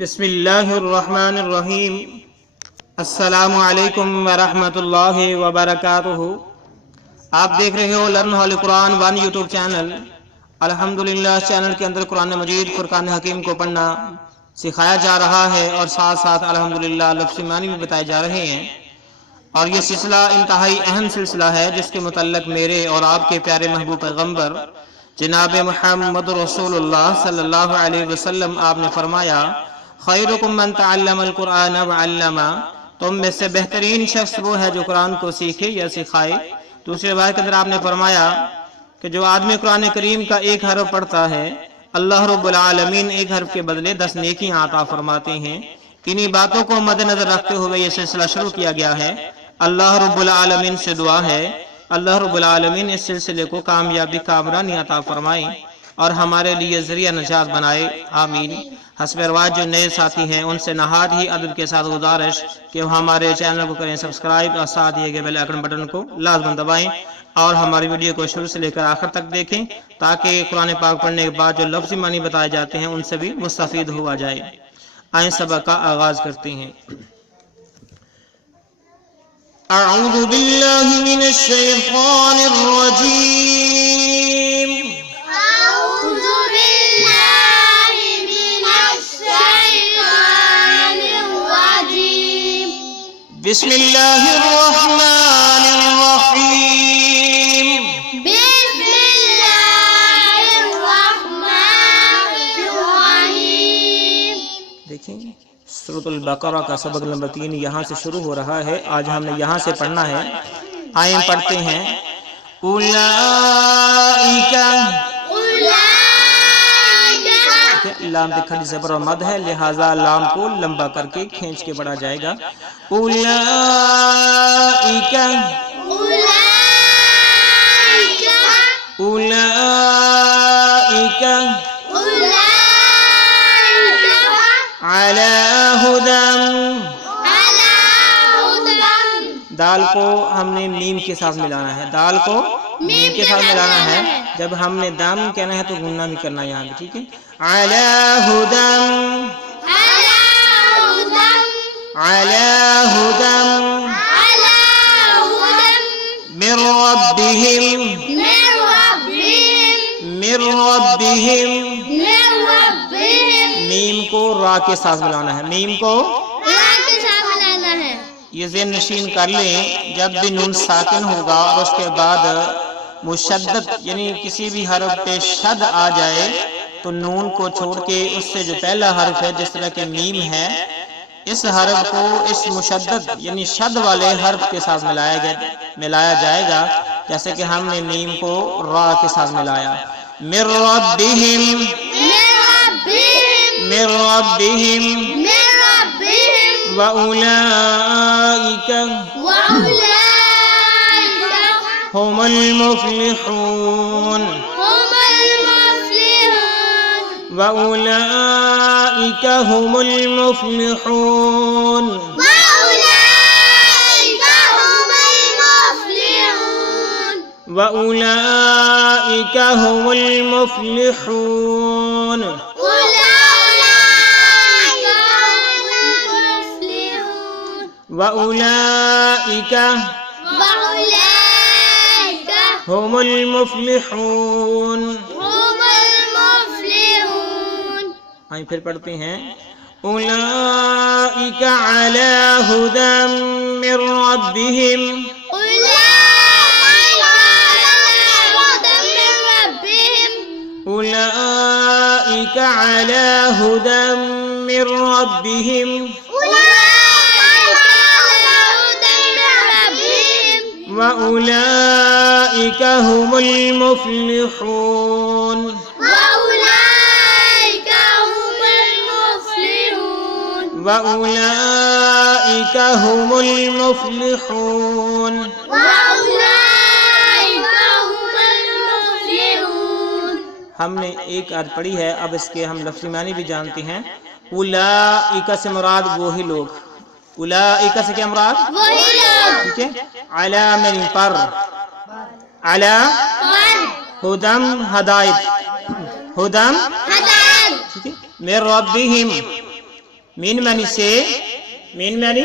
بسم اللہ الرحمن الرحیم۔ السلام علیکم ورحمۃ اللہ وبرکاتہ۔ آپ دیکھ رہے ہو لرن ہال قرآن 1 یوٹیوب چینل۔ الحمدللہ اس چینل کے اندر قرآن مجید فرقان حکیم کو پڑھنا سکھایا جا رہا ہے اور ساتھ ساتھ الحمدللہ لفظ معنی بھی بتائے جا رہے ہیں، اور یہ سلسلہ انتہائی اہم سلسلہ ہے جس کے متعلق میرے اور آپ کے پیارے محبوب پیغمبر جناب محمد رسول اللہ صلی اللہ علیہ وسلم آپ نے فرمایا، خیرکم من تعلم القرآن وعلمہ، تم میں سے بہترین شخص وہ ہے جو قرآن کو سیکھے یا سکھائے۔ دوسرے روایت کے اندر آپ نے فرمایا کہ جو آدمی قرآن کریم کا ایک حرف پڑھتا ہے، اللہ رب العالمین ایک حرف کے بدلے 10 نیکیاں عطا فرماتے ہیں۔ انہی باتوں کو مد نظر رکھتے ہوئے یہ سلسلہ شروع کیا گیا ہے۔ اللہ رب العالمین سے دعا ہے اللہ رب العالمین اس سلسلے کو کامیابی کامرانی عطا فرمائے اور ہمارے لیے ذریعہ نجات بنائے، آمین۔ حسب رواج جو نئے ساتھی ہیں ان سے نہایت ہی ادب کے ساتھ گزارش کہ وہ ہمارے چینل کو کریں سبسکرائب اور ساتھ یہ بیل آئیکن بٹن کو لازم دبائیں اور ہماری ویڈیو کو شروع سے لے کر آخر تک دیکھیں تاکہ قرآن پاک پڑھنے کے بعد جو لفظی معنی بتائے جاتے ہیں ان سے بھی مستفید ہوا جائے۔ آئیں سبق کا آغاز کرتے ہیں۔ اعوذ باللہ من الشیطان الرجیم، أعوذ بالله من الشيطان الرجيم، بسم اللہ الرحمن الرحیم۔ بسم الله الرحمن الرحيم۔ دیکھیں سورۃ البقرہ کا سبق نمبر 3 یہاں سے شروع ہو رہا ہے، آج ہم نے یہاں سے پڑھنا ہے۔ آئیں پڑھتے ہیں۔ اولئک، لام پہ کھڑی زبر و مد ہے لہذا لام کو لمبا کر کے کھینچ کے پڑھا جائے گا۔ اولئک، اولئک علی ہدی، دال کو ہم نے میم کے ساتھ ملانا ہے، دال کو میم کے ساتھ ملانا ہے۔ جب ہم نے دام کہنا ہے تو غنہ بھی کرنا ہے یہاں پہ، ٹھیک ہے۔ علی ہدی، علی ہدی من ربہم، من ربہم، میم کو را کے ساتھ ملانا ہے، میم کو یہ ذہن نشین کر لیں، جب بھی نون ساکن ہوگا اور اس کے بعد مشدد یعنی کسی بھی حرف پہ شد آ جائے تو نون کو چھوڑ کے اس سے جو پہلا حرف ہے جس طرح کہ میم ہے، اس حرف کو اس مشدد یعنی شد والے حرف کے ساتھ ملایا جائے گا، جیسے کہ ہم نے میم کو را کے ساتھ ملایا۔ من ربہم، من ربہم وَأُولَئِكَ هُمُ الْمُفْلِحُونَ، وَأُولَئِكَ هُمُ الْمُفْلِحُونَ، وَأُولَئِكَ هُمُ الْمُفْلِحُونَ، وَأُولَئِكَ هُمُ الْمُفْلِحُونَ۔ آئیں پھر پڑھتے ہیں۔ اولئک علی ہدی من ربہم، اولئک علی ہدی من ربہم، وَأُولَئِكَ هُمُ الْمُفْلِحُونَ، وَأُولَئِكَ هُمُ الْمُفْلِحُونَ۔ ہم نے ایک آیت پڑھی ہے، اب اس کے ہم لفظی معنی بھی جانتے ہیں۔ اولئک سے مراد وہی لوگ، اولئک سے کیا مراد؟ وہی لوگ، ٹھیک ہے۔ علی من پر، علی ہدم ہدایت، ہدم ٹھیک ہے۔ من ربہم مین معنی سے، مین معنی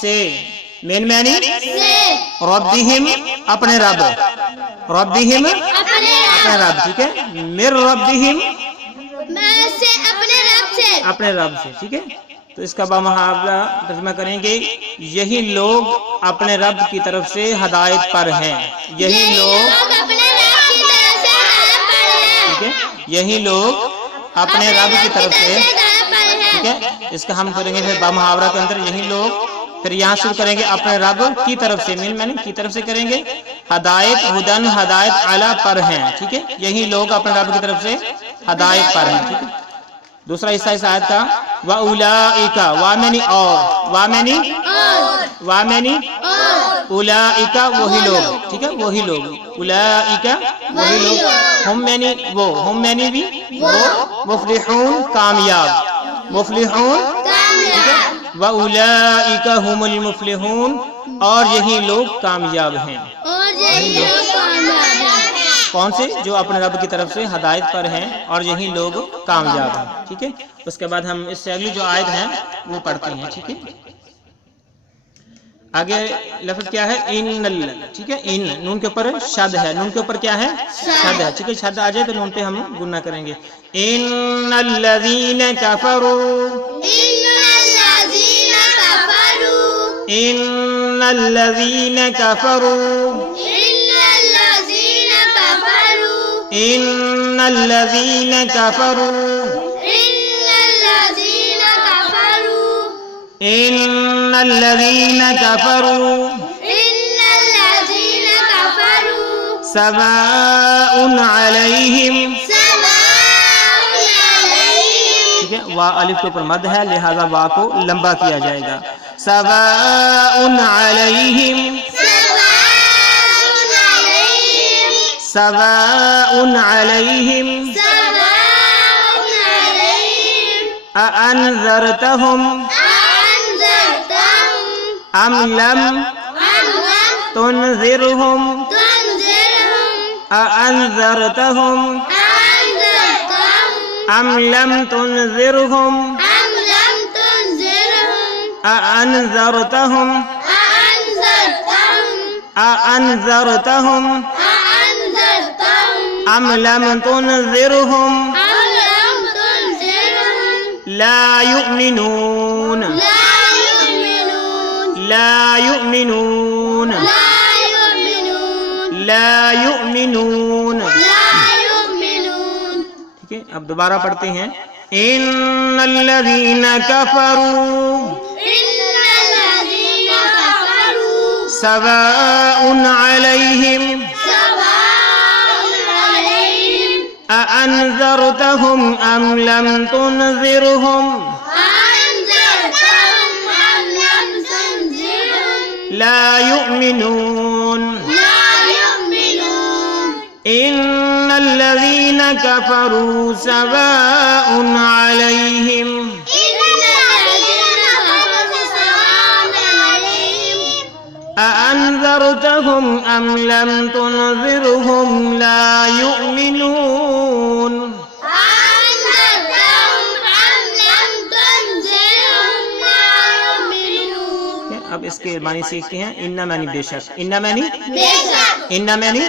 سے، مین معنی ربہم اپنے رب، ربہم اپنے رب، ٹھیک ہے، مر ربہم سے اپنے رب سے، اپنے رب سے، ٹھیک ہے۔ تو اس کا بامحاورہ ترجمہ کریں گے، یہی لوگ اپنے رب کی طرف سے ہدایت پر ہیں، یہی لوگ، اپنے رب کی طرف سے ہدایت پر ہیں، ٹھیک ہے، یہی لوگ اپنے رب کی طرف سے، ہدایت پر ہیں، ٹھیک ہے۔ اس کا ہم کریں گے پھر بامحاورہ کے اندر، یہی لوگ، پھر یہاں شروع کریں گے اپنے رب کی طرف سے، مین معنی کی طرف سے کریں گے، ہدایت ہدن ہدایت اعلیٰ پر ہیں، ٹھیک ہے، یہی لوگ اپنے رب کی طرف سے ہدایت پر ہیں، ٹھیک ہے۔ دوسرا حصہ اس آیت کا، وَأُولَئِكَ، وا معنی اور، وا معنی، وا معنی اولئک وہی لوگ، ٹھیک ہے، وہی لوگ، اولئک وہی لوگ، ہم معنی وہ، ہم معنی بھی وہ، مفلحون کامیاب، مفلحون، ٹھیک ہے، وَأُولَئِكَ هُمُ الْمُفْلِحُونَ اور یہی لوگ کامیاب ہیں، اور یہی لوگ کامیاب ہیں، کون سے؟ جو اپنے رب کی طرف سے ہدایت پر ہیں اور یہی لوگ کامیاب ہیں، ٹھیک ہے۔ اس کے بعد ہم اس سے اگلی جو آیت ہیں وہ پڑھتے ہیں، ٹھیک ہے۔ آگے لفظ کیا ہے؟ ان، ٹھیک ہے، ان، نون کے اوپر شد ہے، نون کے اوپر کیا ہے؟ شد ہے، ٹھیک ہے، شد آ جائے تو نون پہ ہم گننا کریں گے، ان الذین کفروا، ان الذین کفروا، ان الذین کفروا، ان الذین کفروا سواء علیہم، ٹھیک ہے، وا الف کے اوپر مد ہے لہذا وا کو لمبا کیا جائے گا، سواء علیہم، سواء علیہم اانذرتہم ام لم تنذرہم اانذرتہم ام لم تنذرہم اانذرتہم اانذرتہم ام لم تنذرہم لا یؤمنون، لا یؤمنون، لا یؤمنون، ٹھیک ہے۔ اب دوبارہ پڑھتے ہیں، ان الذین کفروا سواء علیہم اانذرتہم ام لم تنذرہم لا یؤمنون، ان الذین کفروا سواء علیہم اانذرتہم ام لم تنذرہم لا یؤمنون۔ اب اس کے معنی سیکھتے ہیں، انہ معنی بے شک، انہ معنی، انہ معنی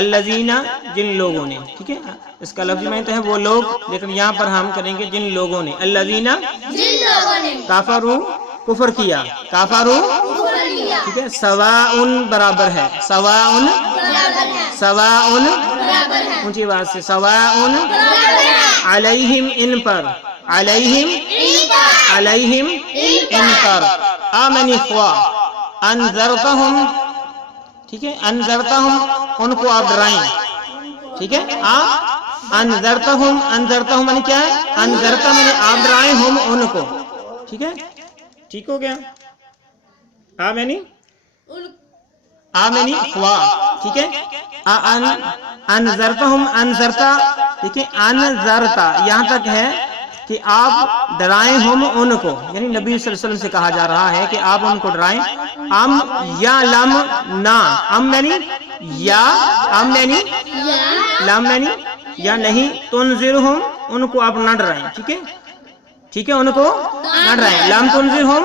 الذین جن لوگوں نے، ٹھیک ہے، اس کا لفظی معنی تو ہے وہ لوگ، لیکن یہاں پر ہم کریں گے جن لوگوں نے، الذین کفروا کفر کیا، کافروا، ٹھیک ہے، سواء برابر ہے، سواء، سواء اونچی آواز سے، سواء علیہم ان پر، علیہم، علیہم ان پر، آمنی خوا، انذرتہم، ٹھیک ہے، انذرتہم ان کو آپ ڈرائیں، ٹھیک ہے، انذرتہم، انذرتہم یعنی کیا ہے؟ انذرتہم یعنی آپ ڈرائیں ہم ان کو، ٹھیک ہے، ٹھیک ہو گیا، آمنی، آمنی خوا، ٹھیک ہے، انذرتہم، انذرتا، ٹھیک ہے، انذرتا یہاں تک ہے کہ آپ ڈرائیں ہم ان کو، یعنی نبی صلی اللہ علیہ وسلم سے کہا جا رہا ہے کہ آپ ان کو ڈرائیں، ام یا لم نا، ام یعنی یا، ام یعنی لم یعنی یا نہیں، تنذرہم ان کو آپ نہ ڈرائیں، ٹھیک ہے، ٹھیک ہے، ان کو نہ ڈرائیں. لم تنذرہم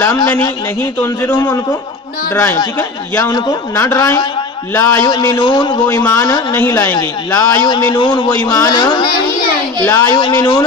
لم یعنی نہیں، تنذرہم ان کو ڈرائیں. ٹھیک ہے، یا ان کو نہ ڈرائیں. لا یؤمنون وہ ایمان نہیں لائیں گے. لا یؤمنون وہ ایمان، لا یؤمنون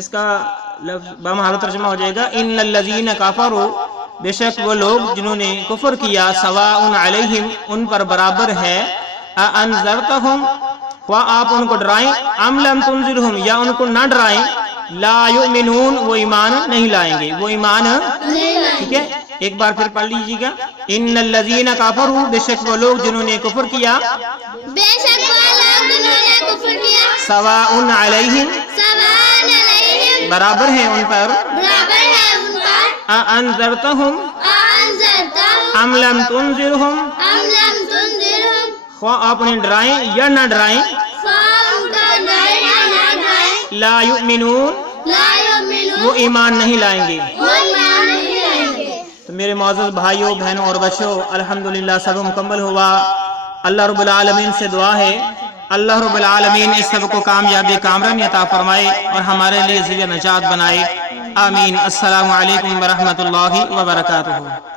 اس کا لفظ بمحال ترجمہ ہو جائے گا ان الذین کفروا، بے شک وہ لوگ جنہوں نے کفر کیا، سواء علیہم ان پر برابر ہے، انذرتہم خواہ آپ ان کو ڈرائیں، ام لم تنذرہم یا ان کو نہ ڈرائیں، لا یؤمنون وہ ایمان نہیں لائیں گے، وہ ایمان. ٹھیک ہے، ایک بار پھر پڑھ لیجیے گا. ان الذین کفروا بے شک وہ لوگ جنہوں نے کفر کیا، بے شک وہ لوگ جنہوں نے کفر کیا، سواء علیہم سواء علیہم برابر ہیں ان پر، برابر ہے ان پر، انذرتہم انذرتہم ام لم تنذرہم ام لم تنذرہم خواہ آپ انہیں ڈرائیں یا نہ ڈرائیں، فہم کا ڈرائیں یا نہ ڈرائیں، لا یؤمنون لا یؤمنون وہ ایمان نہیں لائیں گے. وہ ایمان نہیں لائیں گے. تو میرے معزز بھائیوں، بہنوں اور بچوں، الحمدللہ سب مکمل ہوا. اللہ رب العالمین سے دعا ہے اللہ رب العالمین اس سب کو کامیابی کامرانی عطا فرمائے اور ہمارے لیے ذریعہ نجات بنائے. آمین. السلام علیکم ورحمۃ اللہ وبرکاتہ.